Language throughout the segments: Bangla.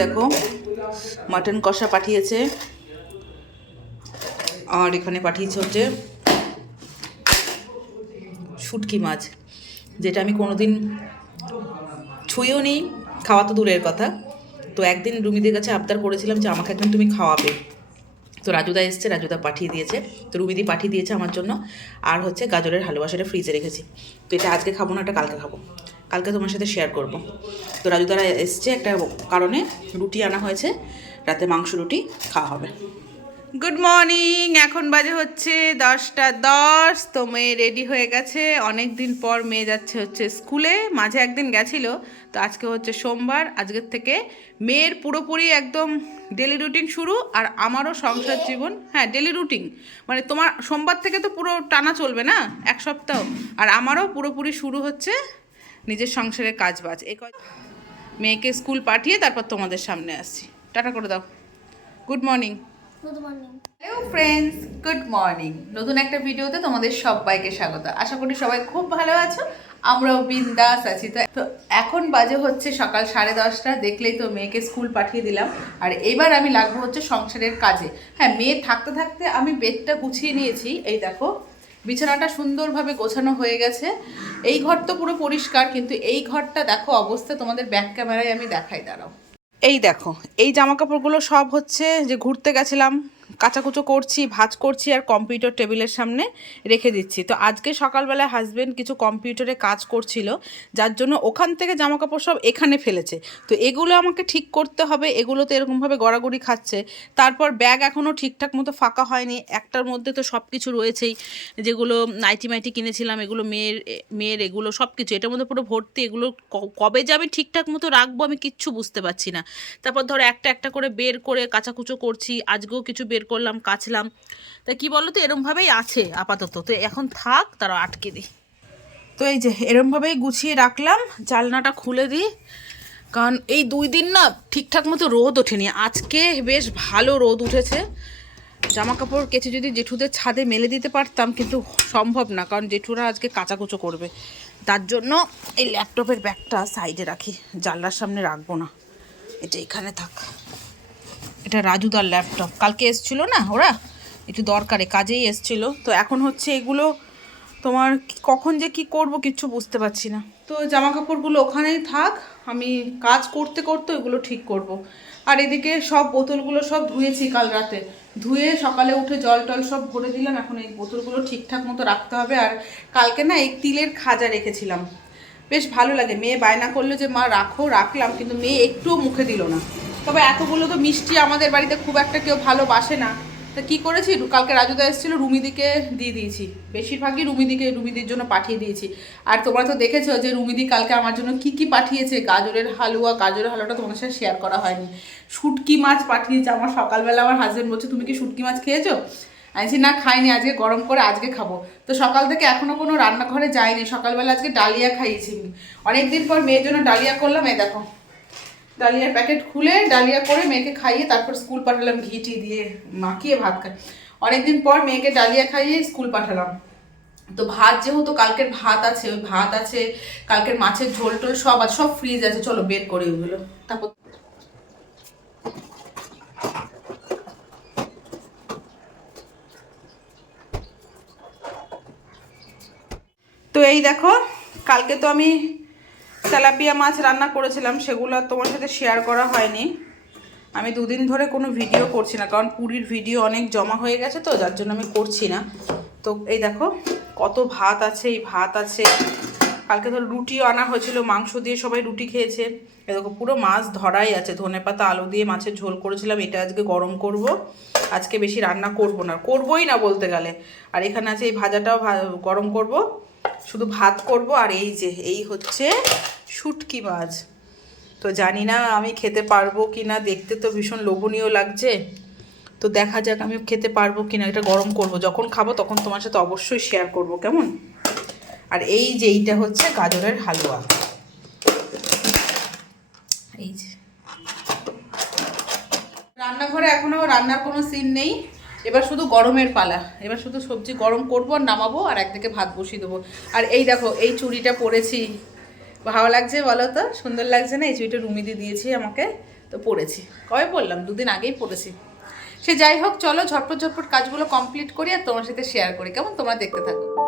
দেখো মাটন কষা পাঠিয়েছে। আর এখানে পাঠিয়েছে হচ্ছে শুটকি মাছ, যেটা আমি কোনোদিন ছুঁয়েও নেই, খাওয়া তো দূরের কথা। তো একদিন রুমিদের কাছে আবদার করেছিলাম যে আমাকে একদিন তুমি খাওয়াবে। তো রাজুদা এসছে, রাজুদা পাঠিয়ে দিয়েছে। তো রুমিদি পাঠিয়ে দিয়েছে আমার জন্য। আর হচ্ছে গাজরের হালুয়া সেটা ফ্রিজে রেখেছি। তো এটা আজকে খাব না এটা কালকে খাব। কালকে তোমার সাথে শেয়ার করব। তো রাজুদারা এসছে একটা কারণে রুটি আনা হয়েছে, রাতে মাংস রুটি খাওয়া হবে। গুড মর্নিং এখন বাজে হচ্ছে দশটা দশ, তো মেয়ে রেডি হয়ে গেছে। অনেক দিন পর মেয়ে যাচ্ছে হচ্ছে স্কুলে, মাঝে একদিন গেছিল, তো আজকে হচ্ছে সোমবার, আজকের থেকে মেয়ের পুরোপুরি একদম ডেলি রুটিন শুরু, আর আমারও সংসার জীবন হ্যাঁ ডেলি রুটিন মানে তোমার সোমবার থেকে তো পুরো টানা চলবে না, এক সপ্তাহ, আর আমারও পুরোপুরি শুরু হচ্ছে নিজের সংসারের কাজ বাজ। এ মেয়েকে স্কুল পাঠিয়ে তারপর তোমাদের সামনে আসছি। টাটা করে দাও। Good morning good morning hello friends good morning নতুন একটা ভিডিওতে তোমাদের সবাইকে স্বাগত। আশা করি সবাই খুব ভালো আছো। আমরাও বিন্দাস আছি। তো তো এখন বাজে হচ্ছে সকাল সাড়ে দশটা। দেখলেই তো মেয়েকে স্কুল পাঠিয়ে দিলাম। আর এবার আমি লাগবো হচ্ছে সংসারের কাজে। হ্যাঁ মেয়ে থাকতে থাকতে আমি বেডটা গুছিয়ে নিয়েছি। এই দেখো বিছানাটা সুন্দরভাবে গোছানো হয়ে গেছে। এই ঘর তো পুরো পরিষ্কার, কিন্তু এই ঘরটা দেখো অবস্থা, তোমাদের ব্যাক ক্যামেরায় আমি দেখাই, দাঁড়াও। এই দেখো, এই জামা কাপড়গুলো সব হচ্ছে যে ঘুরতে গেছিলাম। কাচাকুচো করছি, ভাজ করছি আর কম্পিউটার টেবিলের সামনে রেখে দিচ্ছি। তো আজকে সকালবেলায় হাজবেন্ড কিছু কম্পিউটারে কাজ করছিল, যার জন্য ওখান থেকে জামা কাপড় সব এখানে ফেলেছে। তো এগুলো আমাকে ঠিক করতে হবে, এগুলো তো এরকমভাবে গড়াগড়ি খাচ্ছে। তারপর ব্যাগ এখনও ঠিকঠাক মতো ফাঁকা হয়নি, একটার মধ্যে তো সব কিছু রয়েছেই। যেগুলো নাইটি মাইটি কিনেছিলাম, এগুলো মেয়ের মেয়ের এগুলো সব কিছু এটার মধ্যে পুরো ভর্তি, এগুলো কবে যাবে ঠিকঠাক মতো রাখব আমি কিচ্ছু বুঝতে পারছি না। তারপর ধরো একটা একটা করে বের করে কাচাকুচো করছি, আজকেও কিছু বের করলাম, কাচলাম। তা কি বলো তো এরমভাবেই আছে আপাতত। তো এখন থাক তারা আটকে দিই। তো এই যে, এরমভাবেই গুছিয়ে রাখলাম, জালনাটা খুলে দিই। কারণ এই দুই দিন না ঠিকঠাক মতো রোদ ওঠেনি। আজকে বেশ ভালো রোদ উঠেছে। জামা কাপড় কেচে যদি জেঠুদের ছাদে মেলে দিতে পারতাম, কিন্তু সম্ভব না, কারণ জেঠুরা আজকে কাচাকুচো করবে। তার জন্য এই ল্যাপটপের ব্যাগটা সাইডে রাখি, জানলার সামনে রাখব না। এটা এখানে থাক। এটা রাজুদার ল্যাপটপ কালকে এসছিল না ওরা? একটু দরকারে, কাজেই এসছিল। তো এখন হচ্ছে এগুলো তোমার কখন যে কি করব কিচ্ছু বুঝতে পারছি না। তো জামা কাপড়গুলো ওখানেই থাক, আমি কাজ করতে করতে ওগুলো ঠিক করব। আর এদিকে সব বোতলগুলো সব ধুয়েছি কাল রাতে। ধুয়ে সকালে উঠে জল টল সব ভরে দিলাম, এখন এই বোতলগুলো ঠিকঠাক মতো রাখতে হবে। আর কালকে না এই তিলের খাজা রেখেছিলাম। বেশ ভালো লাগে। মেয়ে বায়না করল যে, মা, রাখো, রাখলাম। কিন্তু মেয়ে একটুও মুখে দিল না। তবে এতগুলো তো মিষ্টি আমাদের বাড়িতে খুব একটা কেউ ভালোবাসে না। তা কী করেছি? কালকে রাজুদা এসেছিল রুমিদিকে দিয়ে দিয়েছি। বেশিরভাগই রুমিদিকে রুমিদির জন্য পাঠিয়ে দিয়েছি। আর তোমরা তো দেখেছ যে রুমিদি কালকে আমার জন্য কি কি পাঠিয়েছে। গাজরের হালুয়া গাজরের হালুয়াটা তোমাদের সাথে শেয়ার করা হয়নি। শুটকি মাছ পাঠিয়েছে আমার সকালবেলা। আমার হাজব্যান্ড বলছে তুমি কি শুটকি মাছ খেয়েছো? বলছি, না খাইনি। আজকে গরম করে আজকে খাব। তো সকাল থেকে এখনও কোনো রান্নাঘরে যাইনি। সকালবেলা আজকে ডালিয়া খাইয়েছি। অনেকদিন পর মেয়ের জন্য ডালিয়া করলাম। এই দেখো ডালিয়ার প্যাকেট খুলে ডালিয়া করে মেয়েকে খাইয়ে তারপর স্কুল পাঠালাম ঘিটি দিয়ে মাখিয়ে ভাত খাই অনেকদিন পর মেয়েকে ডালিয়া খাইয়ে স্কুল পাঠালাম। তো ভাত যেহেতু কালকের ভাত আছে, ওই ভাত আছে, কালকের মাছের ঝোল টোল সব আছে, সব ফ্রিজ আছে, চলো বের করে ওগুলো। তারপর তো এই দেখো, কালকে তো আমি তেলাপিয়া মাছ রান্না করেছিলাম, সেগুলো তোমার সাথে শেয়ার করা হয়নি। আমি দুদিন ধরে কোনো ভিডিও করছি না, কারণ পুরীর ভিডিও অনেক জমা হয়ে গেছে তো, যার জন্য আমি করছি না। তো এই দেখো, কত ভাত আছে, এই ভাত আছে। কালকে ধর রুটিও আনা হয়েছিল, মাংস দিয়ে সবাই রুটি খেয়েছে। এ দেখো, পুরো মাছ ধরাই আছে, ধনে পাতা, আলু দিয়ে মাছের ঝোল করেছিলাম, এটা আজকে গরম করব। আজকে বেশি রান্না করব না, করবই না বলতে গেলে। আর এখানে আছে এই ভাজাটাও গরম করব, শুধু ভাত করব, আর এই যে, এই হচ্ছে শুটকি মাছ। তো জানি না আমি খেতে পারব কি না দেখতে তো ভীষণ লোভনীয় লাগছে। তো দেখা যাক আমি খেতে পারব কি না এটা গরম করব। যখন খাব তখন তোমার সাথে অবশ্যই শেয়ার করব, কেমন? আর এই যে এইটা হচ্ছে গাজরের হালুয়া। এই যে। রান্নাঘরে এখনও রান্নার কোনো সিন নেই। এবার শুধু গরমের পালা। এবার শুধু সবজি গরম করব আর নামাবো আর একদিকে ভাত বসিয়ে দেবো। আর এই দেখো, এই চুড়িটা পরেছি। ভালো লাগছে বলো তো? সুন্দর লাগছে না? এই চুড়িটা রুমিদি দিয়েছি আমাকে, তো পড়েছি। কবে বললাম দুদিন আগেই পড়েছি। সে যাই হোক, চলো ঝটপট ঝটপট কাজগুলো কমপ্লিট করি আর তোমার সাথে শেয়ার করি। কেমন? তোমরা দেখতে থাকো।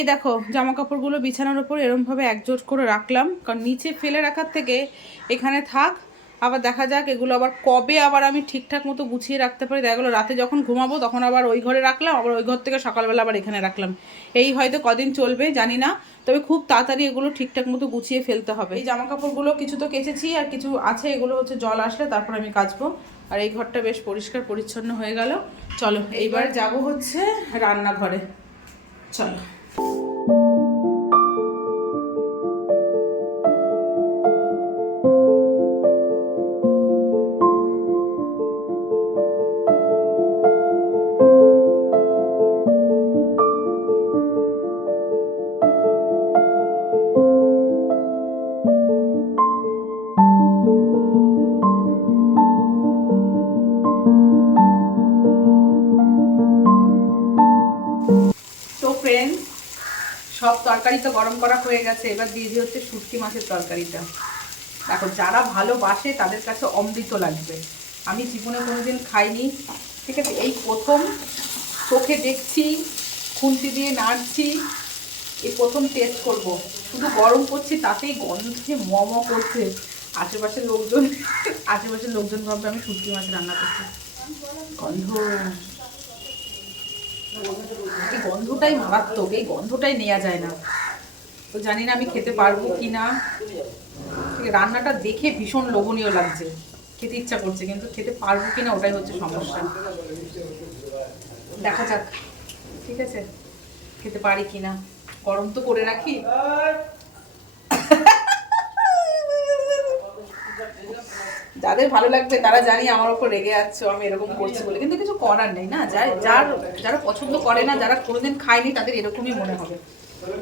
এই দেখো জামা কাপড়গুলো বিছানার উপর এরমভাবে একজোট করে রাখলাম। কারণ নিচে ফেলে রাখার থেকে এখানে থাক, আবার দেখা যাক এগুলো আবার কবে আবার আমি ঠিকঠাক মতো গুছিয়ে রাখতে পারি। দেখা গেলো, রাতে যখন ঘুমাবো তখন আবার ওই ঘরে রাখলাম, আবার ওই ঘর থেকে সকালবেলা আবার এখানে রাখলাম। এই হয়তো কদিন চলবে, জানি না। তবে খুব তাড়াতাড়ি এগুলো ঠিকঠাক মতো গুছিয়ে ফেলতে হবে। এই জামা কাপড়গুলো কিছু তো কেচেছি আর কিছু আছে, এগুলো হচ্ছে জল আসলে তারপর আমি কাচবো। আর এই ঘরটা বেশ পরিষ্কার পরিচ্ছন্ন হয়ে গেল। চলো, এইবার যাব হচ্ছে রান্নাঘরে। চলো। তো তরকারি তো গরম করা হয়ে গেছে, এবার দিয়ে দিয়ে হচ্ছে শুটকি মাছের তরকারিটা। দেখো, যারা ভালোবাসে তাদের কাছে অমৃত লাগবে। আমি জীবনে কোনোদিন খাইনি। ঠিক আছে, এই প্রথম চোখে দেখছি, খুন্তি দিয়ে নাড়ছি এই প্রথম টেস্ট করব। শুধু গরম করছি, তাতেই গন্ধে ম ম করছে। আশেপাশের লোকজন আশেপাশের লোকজন ভাববে আমি শুটকি মাছ রান্না করছি। গন্ধ। গন্ধটাই মারাত্মক, এই গন্ধটাই নেওয়া যায় না। তো জানি না আমি খেতে পারব কি না। রান্নাটা দেখে ভীষণ লোভনীয় লাগছে। খেতে ইচ্ছা করছে, কিন্তু খেতে পারব কি না ওটাই হচ্ছে সমস্যা। দেখা যাক, ঠিক আছে, খেতে পারি কি না। গরম তো করে রাখি। যাদের ভালো লাগবে, তারা জানি আমার উপর রেগে যাচ্ছে আমি এরকম করছি বলে। কিন্তু কিছু করার নেই না যার যার, যারা পছন্দ করে না, যারা কোনোদিন খায়নি, তাদের এরকমই মনে হবে।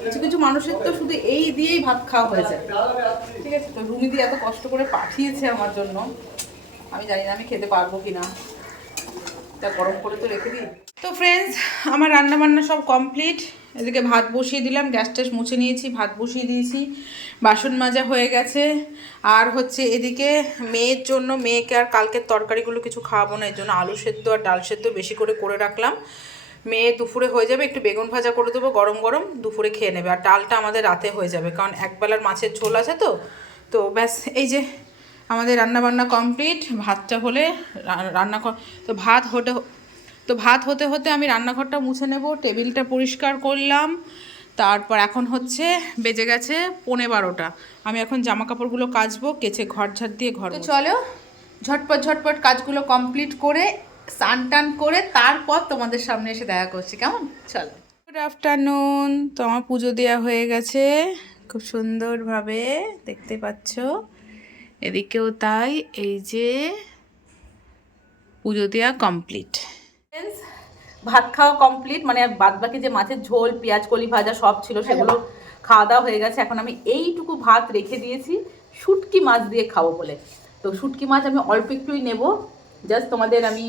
কিছু কিছু মানুষের তো শুধু এই দিয়েই ভাত খাওয়া হয়ে যায়। ঠিক আছে? তো রুমি দিয়ে এত কষ্ট করে পাঠিয়েছে আমার জন্য। আমি জানি না আমি খেতে পারব কি না তা গরম করে তো রেখে দিই। তো ফ্রেন্ডস আমার রান্না বান্না সব কমপ্লিট এদিকে ভাত বসিয়ে দিলাম, গ্যাস ট্যাস মুছে নিয়েছি, ভাত বসিয়ে দিয়েছি, বাসন মাজা হয়ে গেছে। আর হচ্ছে এদিকে মেয়ের জন্য, মেয়েকে আর কালকের তরকারিগুলো কিছু খাওয়াবো না এর জন্য আলু সেদ্ধ আর ডাল সেদ্ধ বেশি করে করে রাখলাম। মেয়ে দুপুরে হয়ে যাবে, একটু বেগুন ভাজা করে দেবো, গরম গরম, দুপুরে খেয়ে নেবে। আর ডালটা আমাদের রাতে হয়ে যাবে, কারণ একবেলার মাছের ঝোল আছে তো। তো ব্যাস, এই যে আমাদের রান্না বান্না কমপ্লিট, ভাতটা হলে রান্না তো ভাত হতে তো ভাত হতে হতে আমি রান্নাঘরটা মুছে নেব টেবিলটা পরিষ্কার করলাম। তারপর এখন হচ্ছে বেজে গেছে পৌনে বারোটা। আমি এখন জামা কাপড়গুলো কাচবো কেচে ঘর ঝাড় দিয়ে ঘর চলো ঝটপট ঝটপট কাজগুলো কমপ্লিট করে স্নান টান করে তারপর তোমাদের সামনে এসে দেখা করছি। কেমন? চলো। গুড আফটারনুন তো আমার পুজো দেওয়া হয়ে গেছে খুব সুন্দরভাবে দেখতে পাচ্ছ। এদিকেও তাই এই যে পুজো দেওয়া কমপ্লিট ভাত খাওয়া কমপ্লিট মানে বাদ বাকি যে মাছের ঝোল পেঁয়াজ কলি ভাজা সব ছিল সেগুলো খাওয়া দাওয়া হয়ে গেছে। এখন আমি এইটুকু ভাত রেখে দিয়েছি শুটকি মাছ দিয়ে খাব বলে। তো শুটকি মাছ আমি অল্প একটুই নেব। জাস্ট তোমাদের আমি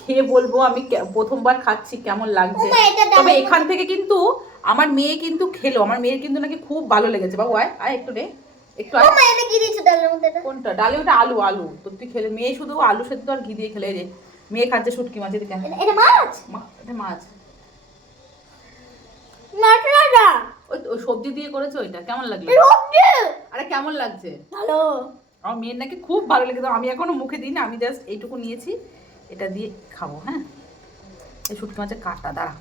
খেয়ে বলব আমি প্রথমবার খাচ্ছি কেমন লাগছে। তবে এখান থেকে কিন্তু আমার মেয়ে কিন্তু খেলো। আমার মেয়ের কিন্তু নাকি খুব ভালো লেগেছে। বাবু আয় আয় একটু নে। একটু কোনটা? ডালে ওটা আলু আলু। তো তুই খেলে মেয়ে শুধু আলু সেদ্ধ আর ঘি দিয়ে খেলে রে মেয়ে খাচ্ছে শুটকি মাছ এদিকে এটা- মাছ? এটা মাছ। মাছ না এটা। ওই সবজি দিয়ে করেছে ওইটা কেমন লাগল? সবজি। আরে কেমন লাগছে? ভালো। আমার মেয়ের নাকি খুব ভালো লেগেছে আমি এখনও মুখে দিই না আমি জাস্ট এইটুকু নিয়েছি এটা দিয়ে খাব হ্যাঁ? এই শুটকি মাছের কাটা দাঁড়া।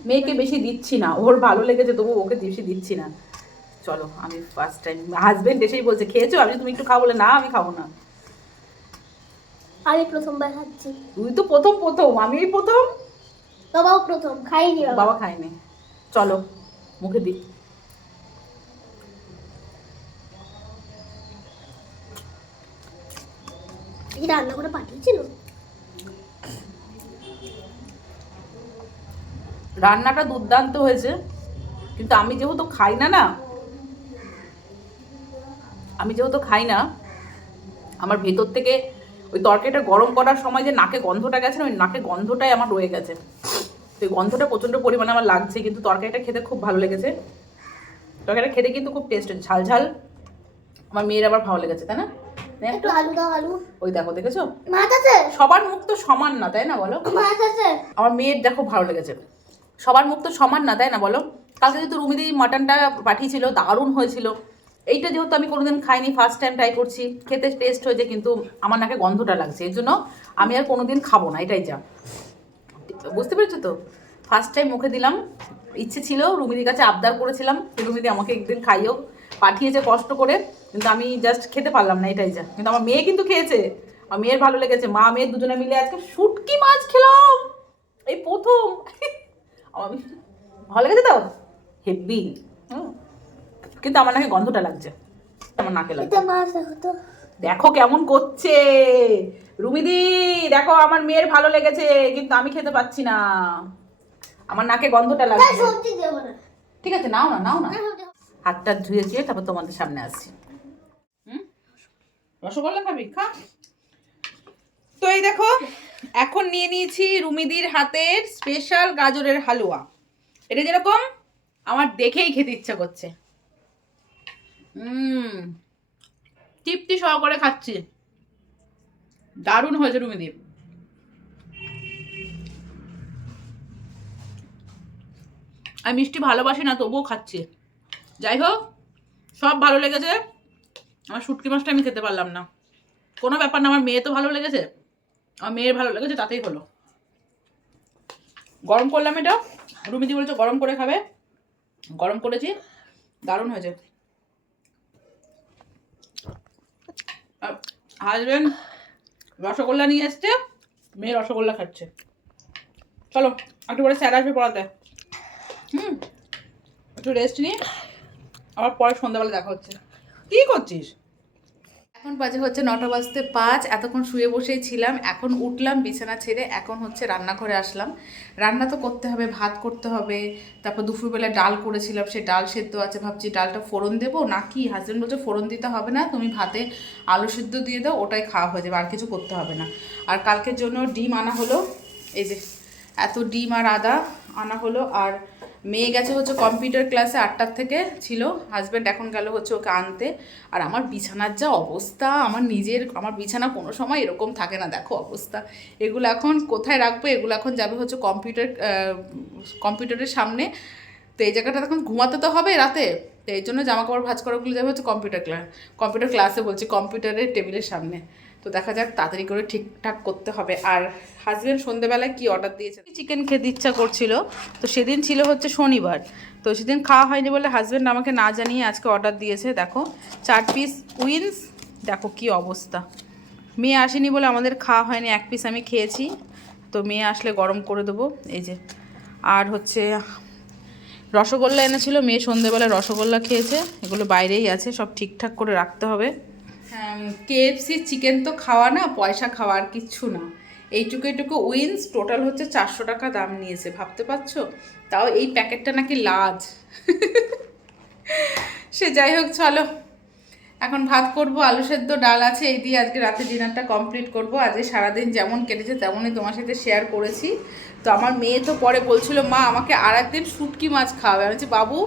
মেয়েকে বেশি দিচ্ছি না ওর ভালো লেগেছে তবু ওকে বেশি দিচ্ছি না। চলো আমি ফার্স্ট টাইম হাজবেন্ড এসেই বলছে খেয়েছো? আমি তুমি একটু খাব বলে না আমি খাব না। আমি প্রথমবার খাচ্ছি তুই তো প্রথম প্রথম। আমি প্রথম? বাবাও প্রথম খাইনি বাবা। খায়নি। চলো মুখে দি। রান্না করে পাঠিয়েছিল? রান্নাটা দুর্দান্ত হয়েছে। কিন্তু আমি যেহেতু খাই না না আমি যেহেতু খাই না আমার ভেতর থেকে ওই তরকারিটা গরম করার সময় যে নাকে গন্ধটা গেছে না ওই নাকে গন্ধটাই আমার রয়ে গেছে। তো গন্ধটা প্রচণ্ড পরিমাণে আমার লাগছে কিন্তু তরকারিটা খেতে খুব ভালো লেগেছে। তরকারিটা খেতে কিন্তু খুব টেস্ট ঝাল ঝাল। আমার মেয়ের আবার ভালো লেগেছে তাই না? একটু আলু দাও আলু। ওই দেখো দেখেছ? সবার মুখ তো সমান না তাই না বলো? আমার মেয়ের দেখো ভালো লেগেছে। সবার মুখ তো সমান না তাই না বলো? কালকে যেহেতু রুমিদি মাটনটা পাঠিয়েছিল দারুণ হয়েছিল। এইটা যেহেতু আমি কোনোদিন খাইনি ফার্স্ট টাইম ট্রাই করছি, খেতে টেস্ট হয়েছে, কিন্তু আমার নাকে গন্ধটা লাগছে। এর জন্য আমি আর কোনোদিন খাব না, এটাই যা। বুঝতে পেরেছ তো? ফার্স্ট টাইম মুখে দিলাম, ইচ্ছে ছিল রুমিদির কাছে আবদার করেছিলাম রুমিদি আমাকে একদিন খাইও। পাঠিয়েছে কষ্ট করে, কিন্তু আমি জাস্ট খেতে পারলাম না, এটাই যা। কিন্তু আমার মেয়ে কিন্তু খেয়েছে, আমার মেয়ের ভালো লেগেছে। মা, মেয়ে দুজনে মিলে আজকে শুটকি মাছ খেলাম। এই প্রথম। ভালো লেগেছে তো? হেভি কিন্তু আমার নাকে গন্ধটা লাগছে। আমার নাকে লাগছে। দেখো কেমন করছে। রুমিদি দেখো আমার মেয়ের ভালো লেগেছে কিন্তু আমি খেতে পাচ্ছি না। আমার নাকে গন্ধটা লাগছে। ঠিক আছে নাও না নাও না। হাতটা ধুয়ে ধুয়ে তারপর তোমাদের সামনে আসছি। হুম? রসগোল্লা খাবি? খা। তো এই দেখো এখন নিয়ে নিয়েছি রুমিদির হাতের স্পেশাল গাজরের হালুয়া। এটা যেরকম আমার দেখেই খেতে ইচ্ছা করছে। হুম। তৃপ্তি সহকারে খাচ্ছি। দারুণ হয়েছে রুমিদি। আমি মিষ্টি ভালোবাসি না, তবুও খাচ্ছি। যাই হোক, সব ভালো লেগেছে। আমার শুটকি মাছটা আমি খেতে পারলাম না। কোনো ব্যাপার না, আমার মেয়ে তো ভালো লেগেছে। আমার মেয়ের ভালো লেগেছে, তাতেই হলো। গরম করলাম এটা। রুমিদি বলেছে গরম করে খাবে। গরম করেছি, দারুণ হয়েছে। হাজবেন্ড রসগোল্লা নিয়ে এসছে, মেয়ে রসগোল্লা খাচ্ছে। চলো, একটু পরে স্যার আসবে পড়াতে। হুম, একটু রেস্ট নিয়ে, আবার পরে সন্ধ্যাবেলা দেখা হচ্ছে। কী করছিস? এখন বাজে হচ্ছে নটা বাজতে পাঁচ, এতক্ষণ শুয়ে বসেই ছিলাম, এখন উঠলাম, বিছানা ছেড়ে এখন হচ্ছে রান্নাঘরে আসলাম। রান্না তো করতে হবে, ভাত করতে হবে, তারপর দুপুরবেলা ডাল করেছিলাম, সে ডাল সেদ্ধ আছে, ভাবছি ডালটা ফোড়ন দেবো, না কি হাজব্যান্ড বলছে, ফোড়ন দিতে হবে না, তুমি ভাতে আলু সেদ্ধ দিয়ে দাও, ওটাই খাওয়া হয়ে যাবে, আর কিছু করতে হবে না। আর কালকের জন্য ডিম আনা হলো, এই যে, এত ডিম আর আদা আনা হলো, আর মেয়ে গেছে হচ্ছে কম্পিউটার ক্লাসে আটটার থেকে ছিল হাজব্যান্ড এখন গেল হচ্ছে ওকে আনতে। আর আমার বিছানার যা অবস্থা, আমার নিজের, আমার বিছানা কোনো সময় এরকম থাকে না, দেখো অবস্থা। এগুলো এখন কোথায় রাখব? এগুলো এখন যাবে হচ্ছে কম্পিউটার কম্পিউটারের সামনে। তো এই জায়গাটা এখন ঘুমাতে তো হবে রাতে। তো এই জন্য জামা কাপড় ভাজ করাগুলো যাবে হচ্ছে কম্পিউটার ক্লাস কম্পিউটার ক্লাসে বলছি কম্পিউটারের টেবিলের সামনে। তো দেখা যাক তাড়াতাড়ি করে ঠিকঠাক করতে হবে। আর হাজব্যান্ড সন্ধেবেলায় কি অর্ডার দিয়েছে? চিকেন খেতে ইচ্ছা করছিল। তো সেদিন ছিল হচ্ছে শনিবার। তো সেদিন খাওয়া হয়নি বলে হাজব্যান্ড আমাকে না জানিয়ে আজকে অর্ডার দিয়েছে। দেখো, চার পিস উইন্স দেখো কি অবস্থা। মেয়ে আসেনি বলে আমাদের খাওয়া হয়নি, এক পিস আমি খেয়েছি। তো মেয়ে আসলে গরম করে দেবো। এই যে, আর হচ্ছে রসগোল্লা এনেছিল। মেয়ে সন্ধেবেলা রসগোল্লা খেয়েছে। এগুলো বাইরেই আছে, সব ঠিকঠাক করে রাখতে হবে। কেএফসি চিকেন তো খাওয়া না, পয়সা খাওয়া আর কিচ্ছু না। এইটুকু এইটুকু উইন্স টোটাল হচ্ছে চারশো টাকা দাম নিয়েছে, ভাবতে পারছ? তাও এই প্যাকেটটা নাকি লাজ সে যাই হোক, চলো। এখন ভাত করব, আলু সেদ্ধ, ডাল আছে, এই দিয়ে আজকে রাতে ডিনারটা কমপ্লিট করব। আজকে সারাদিন যেমন কেটেছে তেমনই তোমার সাথে শেয়ার করেছি। তো আমার মেয়ে তো পরে বলছিল, মা, আমাকে আর একদিন শুটকি মাছ খাওয়াবে। আমি বলছি, বাবু,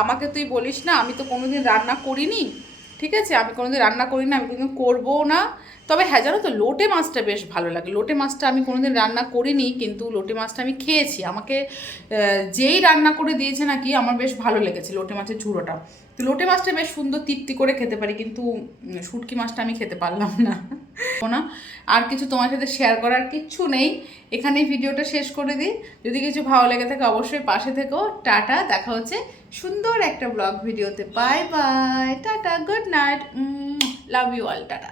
আমাকে তুই বলিস না, আমি তো কোনোদিন রান্না করিনি। ঠিক আছে? আমি কোনোদিন রান্না করি না আমি কোনোদিন করবও না। তবে হ্যাঁ জানো তো, লোটে মাছটা বেশ ভালো লাগে। লোটে মাছটা আমি কোনোদিন রান্না করিনি, কিন্তু লোটে মাছটা আমি খেয়েছি। আমাকে যেই রান্না করে দিয়েছে নাকি, আমার বেশ ভালো লেগেছে লোটে মাছের ঝুড়োটা। তো লোটে মাছটা বেশ সুন্দর তৃপ্তি করে খেতে পারি, কিন্তু শুটকি মাছটা আমি খেতে পারলাম না। না? আর কিছু তোমার সাথে শেয়ার করার কিচ্ছু নেই। এখানেই ভিডিওটা শেষ করে দিই। যদি কিছু ভালো লেগে থাকে, অবশ্যই পাশে থেকো। টাটা, দেখা হচ্ছে সুন্দর একটা ব্লগ ভিডিওতে। Bye bye tata good night love you all tata.